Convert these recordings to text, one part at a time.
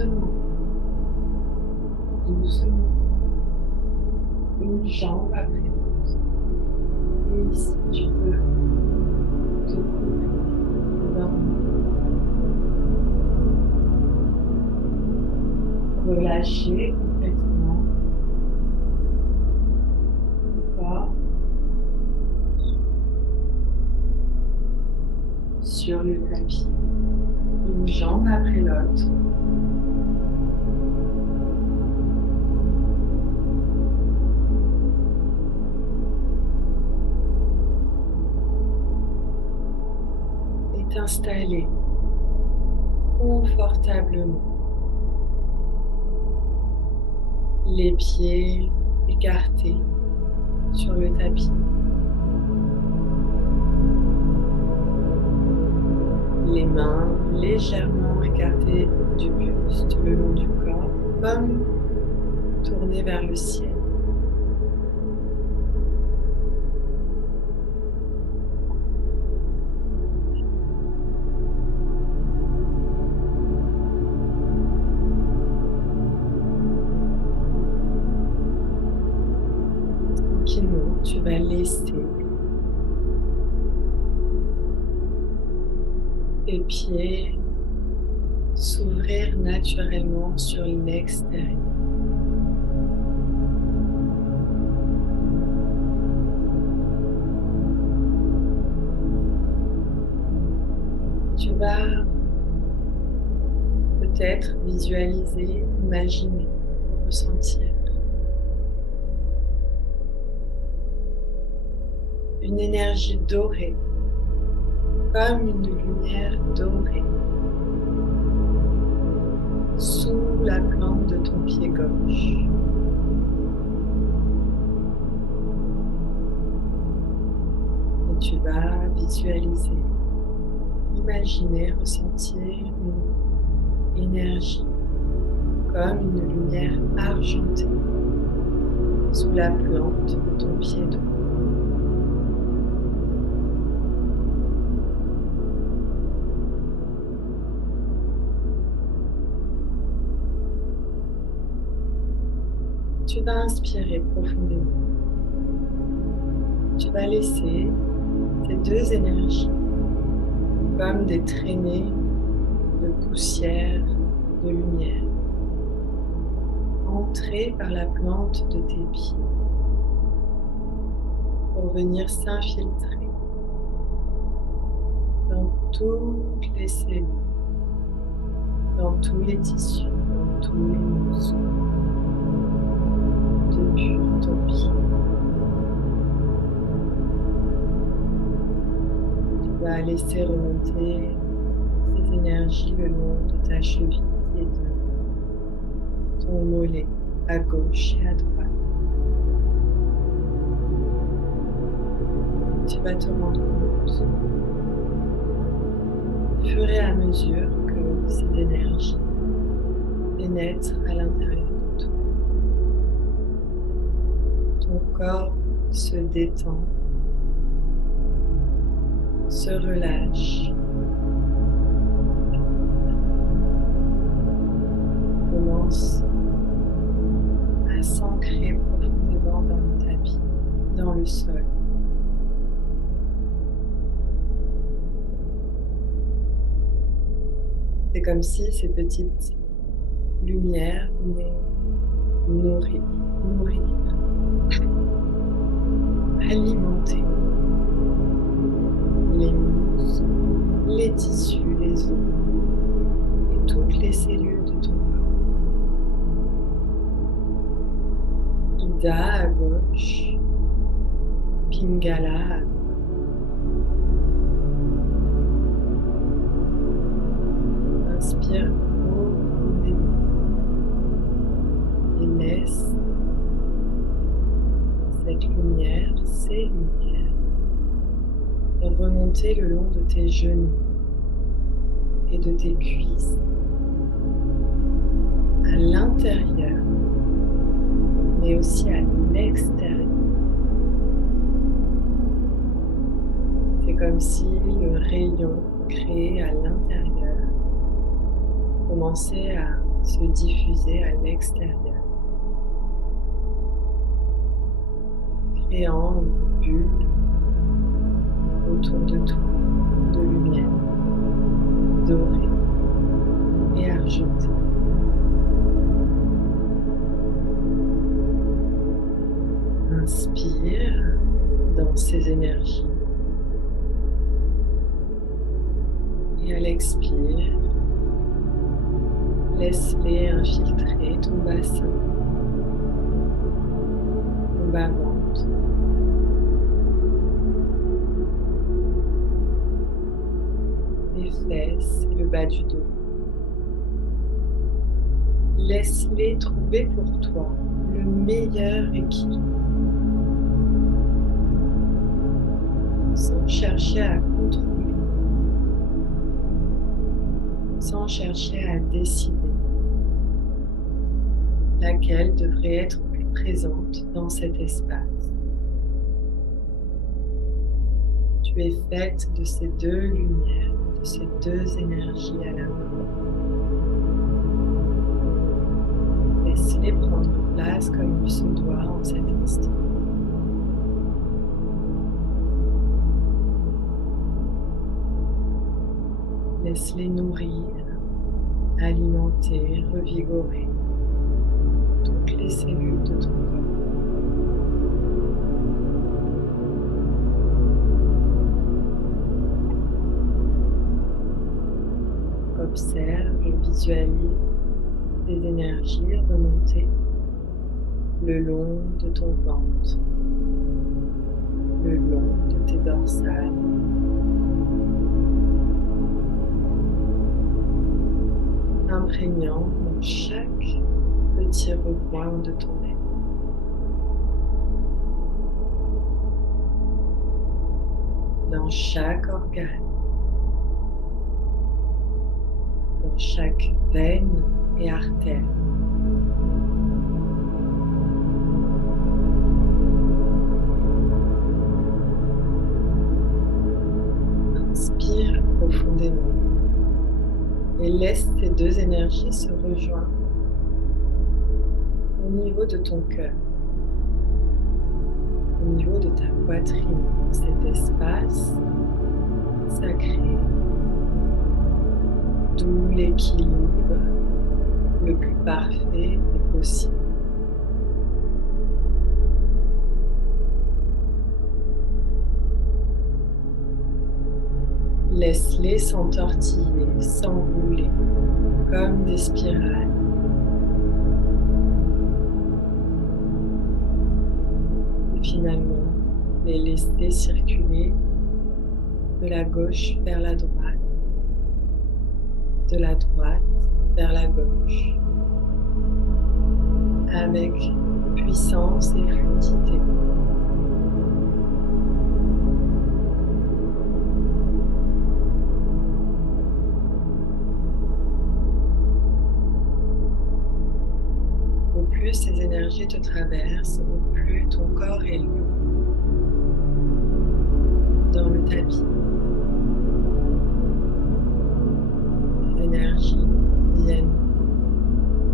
lentement, doucement, une jambe après l'autre. Et ici, tu peux te couvrir et dormir. Relâcher complètement le corps sur le tapis, une jambe après l'autre. Et t'installer confortablement. Les pieds écartés sur le tapis. Les mains légèrement écartées du buste le long du corps, comme tournées vers le ciel. Tranquillement, tu vas laisser tes pieds s'ouvrir naturellement sur l'extérieur. Tu vas peut-être visualiser, imaginer, ressentir une énergie dorée, comme une lumière dorée, sous la plante de ton pied gauche. Et tu vas visualiser, imaginer, ressentir une énergie comme une lumière argentée sous la plante de ton pied droit. Tu vas inspirer profondément. Tu vas laisser ces deux énergies comme des traînées de poussière, de lumière, entrer par la plante de tes pieds pour venir s'infiltrer dans toutes les cellules, dans tous les tissus, dans tous les muscles, depuis ton pied. Tu vas laisser remonter ces énergies le long de ta cheville et de ton mollet à gauche et à droite. Tu vas te rendre compte au fur et à mesure que ces énergies pénètrent à l'intérieur de toi. Ton corps se détend, se relâche, commence à s'ancrer profondément dans le tapis, dans le sol. C'est comme si ces petites lumières venaient nourrir, alimenter les muscles, les tissus, les os et toutes les cellules de ton corps. Ida à gauche, Pingala à droite. Inspire profondément et laisse cette lumière, ces lumières, remonter le long de tes genoux et de tes cuisses, à l'intérieur, mais aussi à l'extérieur. C'est comme si le rayon créé à l'intérieur commençait à se diffuser à l'extérieur, créant une bulle autour de toi de lumière dorée et argentée. Inspire dans ces énergies et à l'expire, laisse-les infiltrer ton bassin, ton bas-ventre, les fesses et le bas du dos. Laisse-les trouver pour toi le meilleur équilibre, sans chercher à contrôler, sans chercher à décider laquelle devrait être plus présente dans cet espace. Tu es faite de ces deux lumières, de ces deux énergies à la fois. Laisse-les prendre place comme il se doit en cet instant. Laisse-les nourrir, alimenter, revigorer toutes les cellules de ton corps. Observe et visualise les énergies remonter le long de ton ventre, le long de tes dorsales, imprégnant dans chaque petit recoin de ton être. Dans chaque organe, dans chaque veine et artère. Inspire profondément et laisse ces deux énergies se rejoindre au niveau de ton cœur, au niveau de ta poitrine, cet espace sacré d'où l'équilibre le plus parfait est possible. Laisse-les s'entortiller, s'enrouler comme des spirales. Et finalement, les laisser circuler de la gauche vers la droite, de la droite vers la gauche, avec puissance et fluidité. Au plus ces énergies te traversent, au plus ton corps est lourd dans le tapis. Les énergies viennent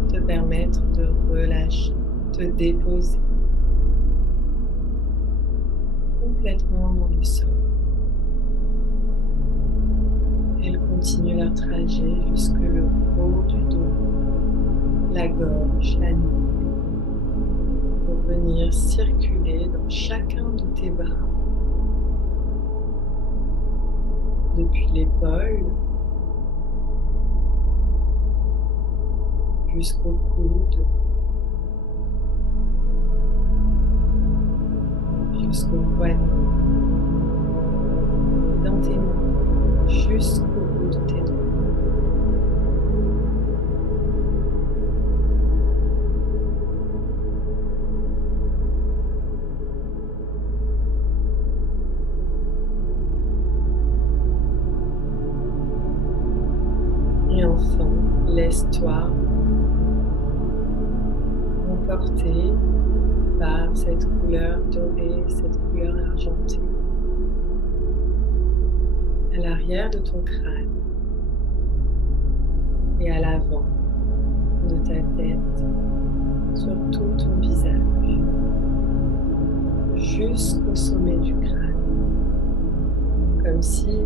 te permettre de relâcher, te déposer complètement dans le sol. Elles continuent leur trajet jusque le haut du dos, la gorge, la nuque, pour venir circuler dans chacun de tes bras, depuis l'épaule jusqu'au coude, jusqu'au poignet, dans tes mains, jusqu'au bout de tes doigts. Et enfin, laisse-toi emporter par cette couleur dorée, cette couleur argentée. À l'arrière de ton crâne et à l'avant ta tête, sur tout ton visage, jusqu'au sommet du crâne, comme si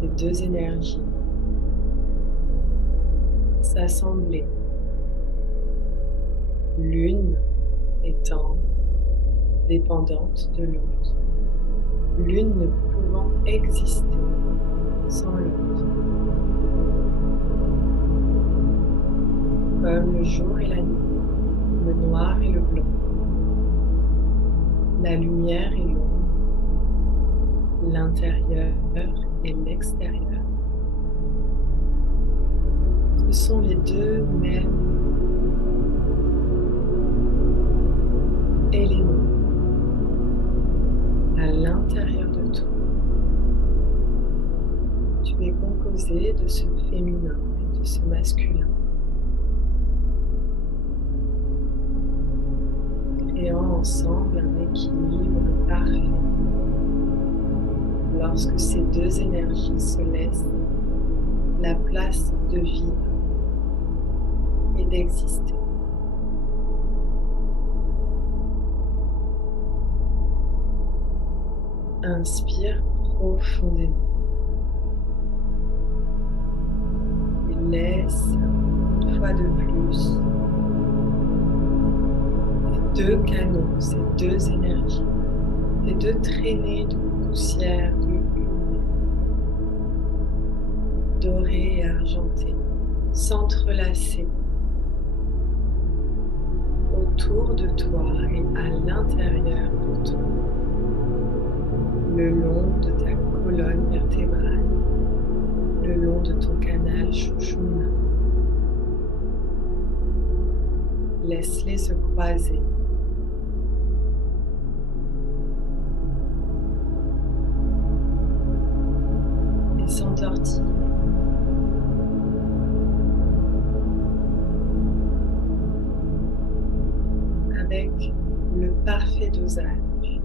ces deux énergies s'assemblaient, l'une étant dépendante de l'autre, l'une ne pouvant exister sans l'autre. Comme le jour et la nuit, le noir et le blanc, la lumière et l'ombre, l'intérieur et l'extérieur. Ce sont les deux mêmes éléments à l'intérieur de toi. Tu es composé de ce féminin et de ce masculin, créant ensemble un équilibre parfait. Lorsque ces deux énergies se laissent la place de vivre et d'exister. Inspire profondément et laisse une fois de plus ces deux canaux, ces deux énergies, ces deux traînées de poussière, de lumière, dorée et argentée, s'entrelacer autour de toi et à l'intérieur de toi, le long de ta colonne vertébrale, le long de ton canal Shushumna. Laisse-les se croiser. Et s'entortiller. Avec le parfait dosage.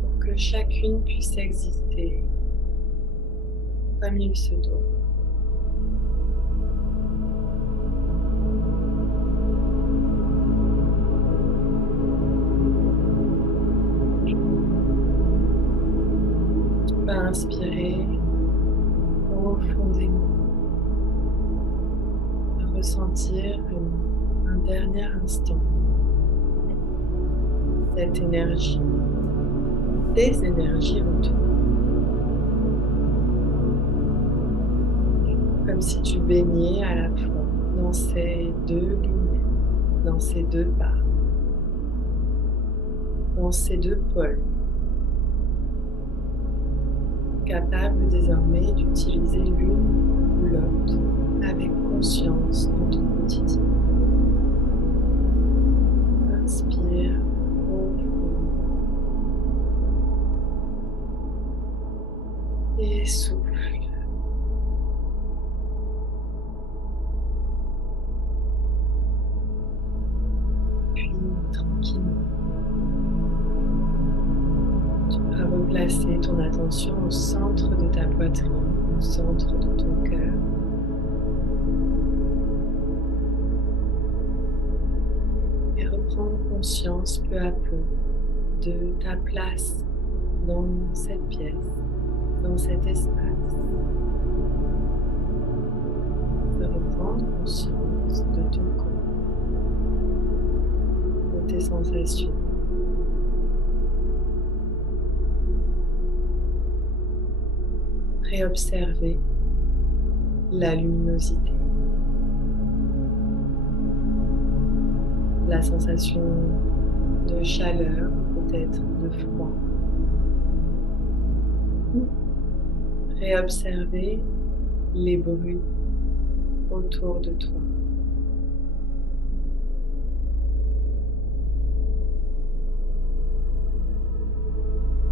Pour que chacune puisse exister comme il se doit. Tu vas inspirer profondément, ressentir un dernier instant cette énergie, des énergies en toi. Comme si tu baignais à la fois dans ces deux lumières, dans ces deux parts, dans ces deux pôles, capable désormais d'utiliser l'une ou l'autre avec conscience dans ton quotidien. Inspire profondément et souffle. Puis tranquillement, tu vas replacer ton attention au centre de ta poitrine, au centre de ton cœur. Et reprendre conscience peu à peu de ta place dans cette pièce, dans cet espace. De reprendre conscience de ton corps, de tes sensations. Réobserver la luminosité, la sensation de chaleur, peut-être de froid. Réobserver les bruits autour de toi.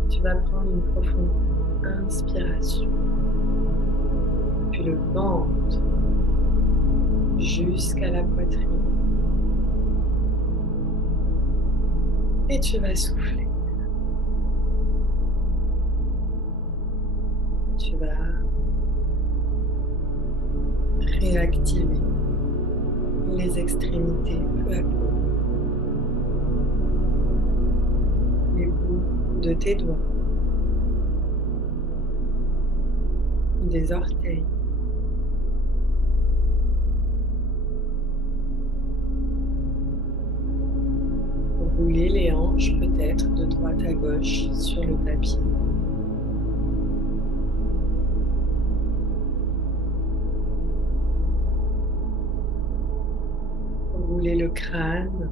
Tu vas prendre une profonde inspiration, puis le ventre jusqu'à la poitrine. Et tu vas souffler. Tu vas réactiver les extrémités peu à peu, les bouts de tes doigts, des orteils. Rouler les hanches peut-être de droite à gauche sur le tapis. Rouler le crâne.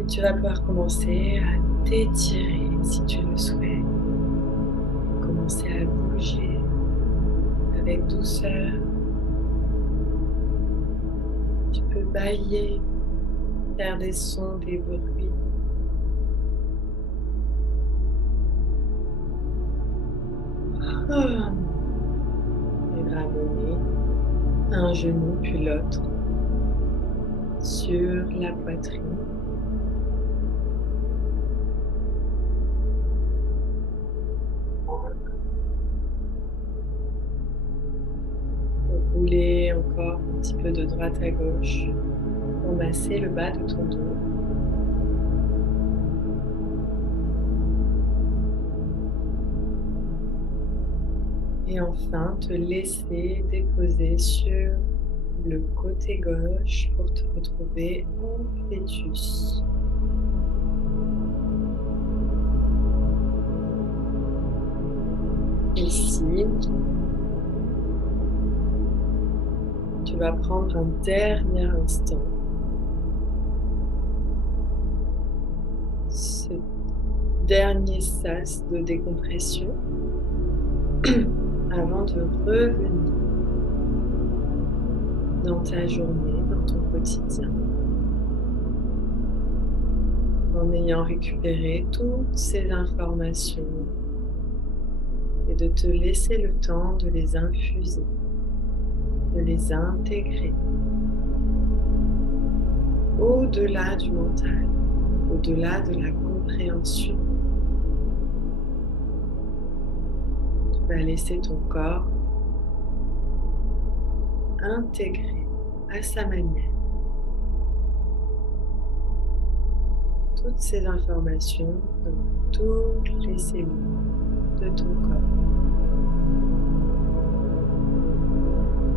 Et tu vas pouvoir commencer à t'étirer si tu le souhaites. Commencer à bouger avec douceur. Tu peux bâiller, faire des sons, des bruits. Ah. Et ramener un genou puis l'autre sur la poitrine. Rouler encore un petit peu de droite à gauche pour masser le bas de ton dos. Et enfin, te laisser déposer sur le côté gauche pour te retrouver en fœtus. Ici, tu vas prendre un dernier instant. Ce dernier sas de décompression avant de revenir dans ta journée, dans ton quotidien, en ayant récupéré toutes ces informations et de te laisser le temps de les infuser, de les intégrer au-delà du mental, au-delà de la compréhension. Tu vas laisser ton corps intégrer à sa manière toutes ces informations dans toutes les cellules de ton corps.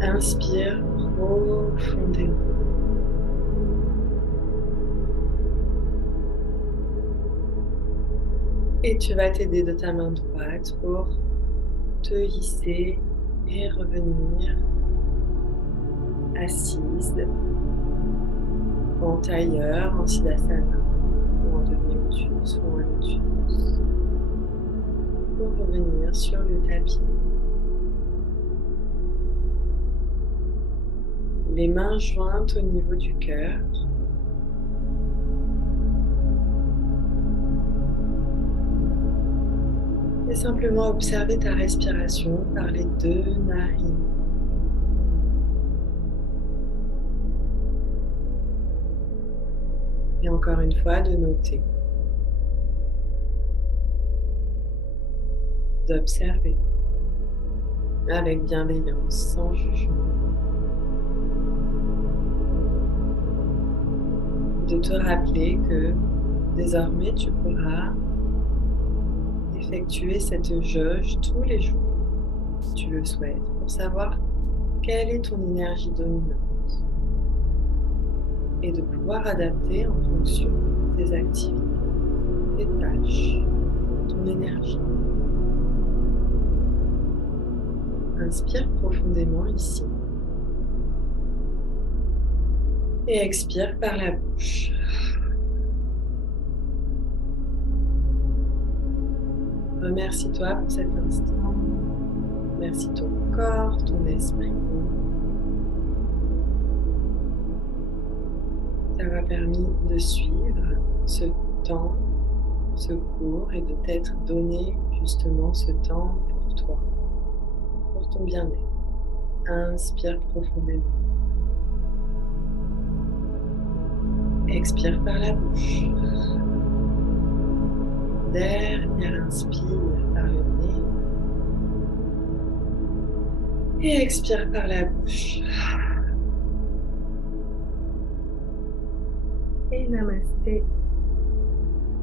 Inspire profondément. Et tu vas t'aider de ta main droite pour te hisser et revenir assise en tailleur, en siddhasana ou en demi-lotus ou en lotus pour revenir sur le tapis. Les mains jointes au niveau du cœur. Et simplement observer ta respiration par les deux narines. Et encore une fois, de noter, d'observer avec bienveillance, sans jugement, de te rappeler que désormais tu pourras effectuer cette jauge tous les jours, si tu le souhaites, pour savoir quelle est ton énergie dominante et de pouvoir adapter en fonction des activités, des tâches, ton énergie. Inspire profondément ici et expire par la bouche. Remercie-toi pour cet instant. Merci ton corps, ton esprit. Ça m'a permis de suivre ce temps, ce cours et de t'être donné justement ce temps pour toi, pour ton bien-être. Inspire profondément. Expire par la bouche. Dernière inspire par le nez et expire par la bouche. Et namasté.